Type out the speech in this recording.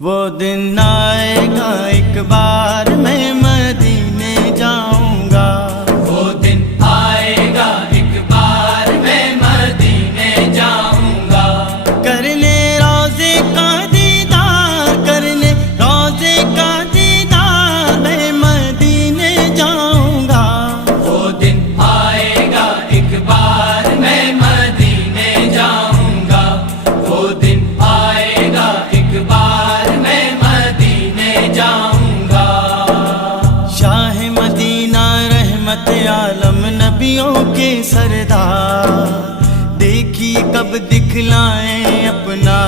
وہ دن آئے گا ایک بار میں مدینے جاؤں گا، وہ دن آئے گا ایک بار میں مدینے جاؤں گا، کرنے روضے کا دیدار، کرنے روضے کا دیدار میں مدینے جاؤں گا۔ وہ دن آئے گا ایک بار میں مدینے جاؤں گا، وہ دن آئے گا ایک بار میں مدینے جاؤں گا۔ شاہ مدینہ رحمت عالم نبیوں کے سردار، دیکھیے کب دکھلائیں اپنا